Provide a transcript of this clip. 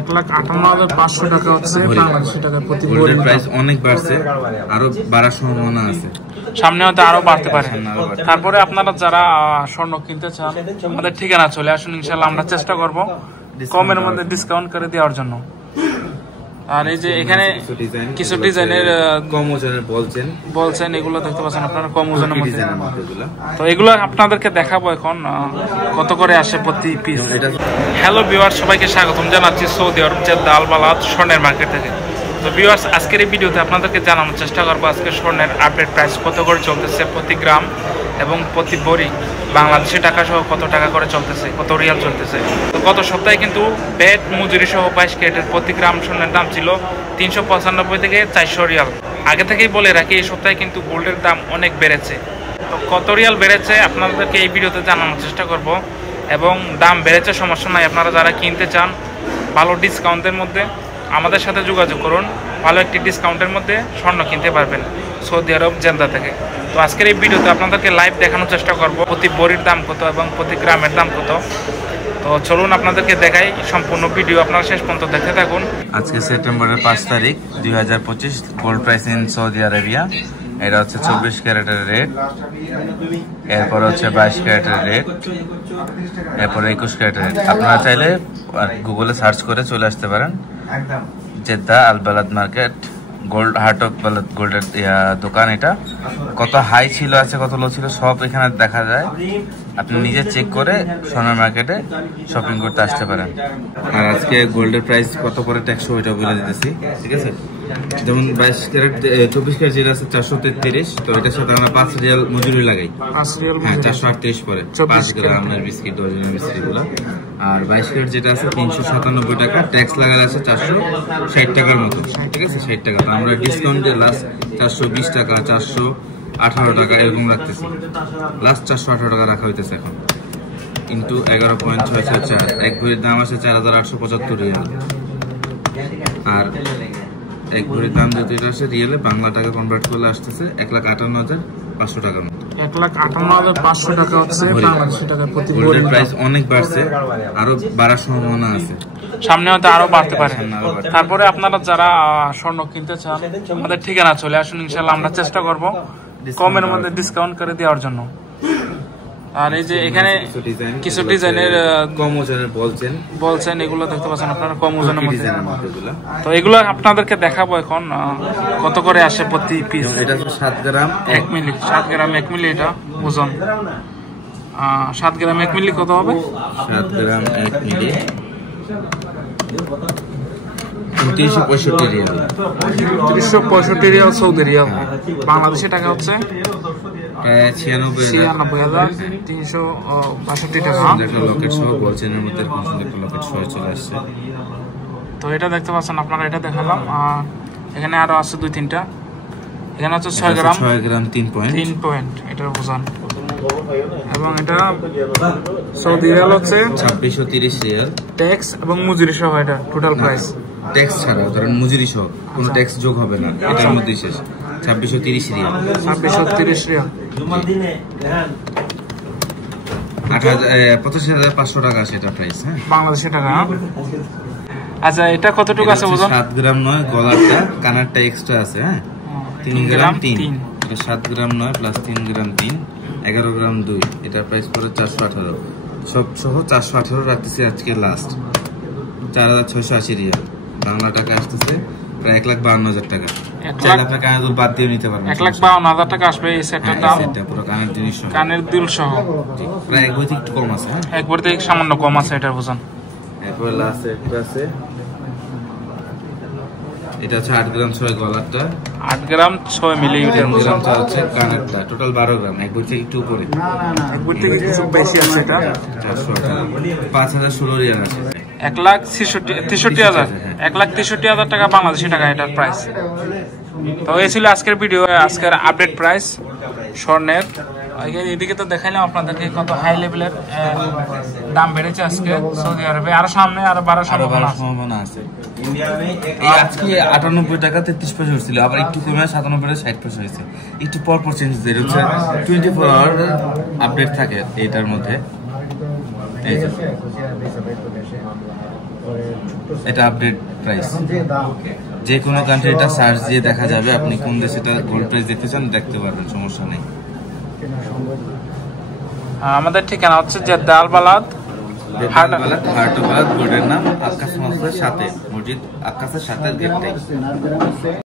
1,58,500 টাকা হচ্ছে বাংলাদেশি টাকা প্রতি ভরি। গোল্ডের প্রাইস অনেক বাড়ছে, আরো বাড়ার সম্ভাবনা আছে, সামনে হয়তো আরো বাড়তে পারে। তারপরে আপনারা যারা স্বর্ণ কিনতে চান আমাদের ঠিকানা চলে আসুন, ইনশাআল্লাহ আমরা চেষ্টা করব কমের মধ্যে ডিসকাউন্ট করে দেওয়ার জন্য। আর এই যে এখানে কিছু ডিজাইনের কম ওজনের বলছেন এগুলো দেখতে পাচ্ছেন আপনারা কম ওজনের মধ্যে। তো এগুলো আপনাদেরকে দেখাবো এখন কত করে আসে প্রতি পিস। হ্যালো ভিউয়ার্স, সবাইকে স্বাগতম জানাচ্ছি সৌদি আরব জেদ্দা আল বালাদ স্বর্ণের মার্কেট থেকে। তো ভিউয়ার্স, আজকের এই ভিডিওতে আপনাদেরকে জানানোর চেষ্টা করবো আজকে স্বর্ণের আপডেট প্রাইস কত করে চলতেছে প্রতি গ্রাম এবং প্রতি ভরি, বাংলাদেশি টাকা সহ কত টাকা করে চলতেছে, কত রিয়াল চলতেছে। তো গত সপ্তাহে কিন্তু ব্যাট মজুরি সহ 22 ক্যারেটের প্রতি গ্রাম স্বর্ণের দাম ছিল 395 থেকে 400 রিয়াল। আগে থেকেই বলে রাখি এই সপ্তাহে কিন্তু গোল্ডের দাম অনেক বেড়েছে। তো কত রিয়াল বেড়েছে আপনাদেরকে এই ভিডিওতে জানানোর চেষ্টা করব। এবং দাম বেড়েছে সমস্যা নাই, আপনারা যারা কিনতে চান ভালো ডিসকাউন্টের মধ্যে আমাদের সাথে যোগাযোগ করুন, ভালো একটি ডিসকাউন্টের মধ্যে স্বর্ণ কিনতে পারবেন সৌদি আরব জেদ্দা থেকে। তো আজকের এই ভিডিওতে আপনাদেরকে লাইভ দেখানোর চেষ্টা করব প্রতি ভরির দাম কত এবং প্রতি গ্রামের দাম কত। তো চলুন আপনাদেরকে দেখাই, সম্পূর্ণ ভিডিও আপনারা শেষ পর্যন্ত দেখতে থাকুন। আজকে সেপ্টেম্বরের 5 তারিখ 2025, gold price in Saudi Arabia. এটা হচ্ছে 24 ক্যারেটের রেট, এরপর হচ্ছে 22 ক্যারেটের রেট, এরপর 21 ক্যারেটের রেট। আপনারা চাইলে গুগলে সার্চ করে চলে আসতে পারেন Jeddah Al Balad market, gold heart of Balad গোল্ডের দোকান। এটা কত হাই ছিল, আছে কত লো ছিল, সব এখানে দেখা যায়। আপনি নিজে চেক করে স্বর্ণের মার্কেটে শপিং করতে আসতে পারেন। আর আজকে গোল্ডের প্রাইস কত করে ট্যাক্স ওইটা বলে দিতেছি, ঠিক আছে? যেমন 22 ক্যারেট 24 ক্যারেট যেটা আছে 433, তো এটার সাথে আমরা 5 রিয়াল মজুরি লাগাই। 5 রিয়াল, হ্যাঁ, 438 পরে 5 গ্রামের বিস্কিট, ডজনের বিস্কিট গুলো। আর 22 ক্যারেট যেটা আছে 397 টাকা, ট্যাক্স লাগালে আছে 460 টাকার মতো, ঠিক আছে? 60 টাকা। তো আমরা ডিসকাউন্টে লাস্ট 420 টাকা, 418 টাকা এরকম রাখতেছি। লাস্ট 418 টাকা রাখা হইতেছে এখন, ইন্টু 11.664। এক ভরির দাম আছে 4875 রিয়াল। আর এক ভরির দাম যেহেতু এটা আসে রিয়েলে, বাংলা টাকা কনভার্ট করলে আসতেছে 1,58,500 টাকার মতো। 1,58,500 টাকা হচ্ছে বাংলাদেশি টাকা প্রতি ভরি। গোল্ডের প্রাইস অনেক বাড়ছে, আরো বাড়ার সম্ভাবনা আছে, সামনে হয়তো আরো বাড়তে পারে। তারপরে আপনারা যারা স্বর্ণ কিনতে চান আমাদের ঠিকানা চলে আসুন, ইনশাআল্লাহ আমরা চেষ্টা করব কমের মধ্যে ডিসকাউন্ট করে দেওয়ার জন্য। আর এই যে এখানে কিছু ডিজাইনের কম ওজনের বলছেন এগুলো দেখতে পাচ্ছেন আপনারা কম ওজনের মধ্যে। তো এগুলো আপনাদেরকে দেখাবো এখন কত করে আসে প্রতি পিস। এটা 7 গ্রাম 1 মিলি, 7 গ্রাম 1 মিলি এটা ওজন। 7 গ্রাম 1 মিলি কত হবে? 7 গ্রাম 1 মিলি 365 Real. 365 Real Saudi Real, Bangladeshi টাকা হচ্ছে 96,362 টাকা। লকেট সহ বলছেন এর মধ্যে লকেট সহ চলে আসছে। তো এটা দেখতে পাচ্ছেন আপনারা, এটা দেখালাম। আর এখানে আরো আছে 2-3টা। এখানে হচ্ছে 6 গ্রাম 3 পয়েন্ট এটার ওজন। এবং এটা সৌদি রিয়াল হচ্ছে 2630 রিয়াল, ট্যাক্স এবং মজুরি সহ এটা টোটাল প্রাইস। ট্যাক্স ছাড়া, ধরেন মজুরি সহ কোনো ট্যাক্স যোগ হবে না, এটার মধ্যেই শেষ। 2630 রিয়াল, 2630 রিয়াল। 85,500 টাকা সেটা প্রাইস, হ্যাঁ, বাংলাদেশি টাকা। আচ্ছা, এটা কতটুকু আছে ওজন? 7 গ্রাম নয়, গলারটা কানারটা এক্সট্রা আছে, হ্যাঁ, 3 গ্রাম 3। এটা 7 গ্রাম নয় প্লাস 3 গ্রাম 3, 11 গ্রাম 2। এটার প্রাইস পড়ে 418, সব সহ 418 রাখতেছি আজকে লাস্ট। 4,680 রিয়াল, বাংলা টাকা আসতেছে প্রায় 1,52,000 টাকা। চাইলে আপনার কানের দুল বাদ দিয়ে নিতে পারবেন, 1,52,000 টাকা আসবে এই সেটটার দাম। এটা পুরো কানের জিনিস সহ, কানের দুল সহ প্রায় এক ভরি একটু কম আছে, হ্যাঁ, এক ভরি থেকে সামান্য কম আছে এটার ওজন। এরপর লাস্ট একটা আছে, এটা হচ্ছে 8 গ্রাম 6 গলারটা, 8 গ্রাম 6 মিলি। এটার ওজন হচ্ছে কানেরটা, টোটাল 12 গ্রাম, এক ভরি থেকে একটু উপরে, এক ভরি থেকে কিছু বেশি আছে। এটা 5,016 রিয়াল আছে। 1,63,000 1,63,000 টাকা বাংলাদেশি টাকা এটার প্রাইস। তো এই ছিল আজকের ভিডিও, আজকের আপডেট প্রাইস স্বর্ণের। এদিকে তো দেখাইলাম আপনাদেরকে কত হাই লেভেলের দাম বেড়েছে আজকে সৌদি আরবে। আরো সামনে আরো বাড়ার সম্ভাবনা আছে। এই আজকে 98 টাকা 33 পয়সা হচ্ছিল, আবার একটু কমে 97 টাকা 60 পয়সা হয়েছে। একটু পরপর চেঞ্জ হচ্ছে, 24 আওয়ার আপডেট থাকে এটার মধ্যে। এই এটা আপডেট প্রাইস। যে কোনো কান্ট্রি এটা সার্চ দিয়ে দেখা যাবে, আপনি কোন দেশে এটা গোল্ড প্রাইস দেখতে চান দেখতে পারবেন, সমস্যা নেই। আমাদের ঠিকানা হচ্ছে Jeddah Al Balad, heart of Balad, রোডের নাম আক্কাস মসজিদের সাথে, মসজিদ আক্কাসের সাথে গেটটাই।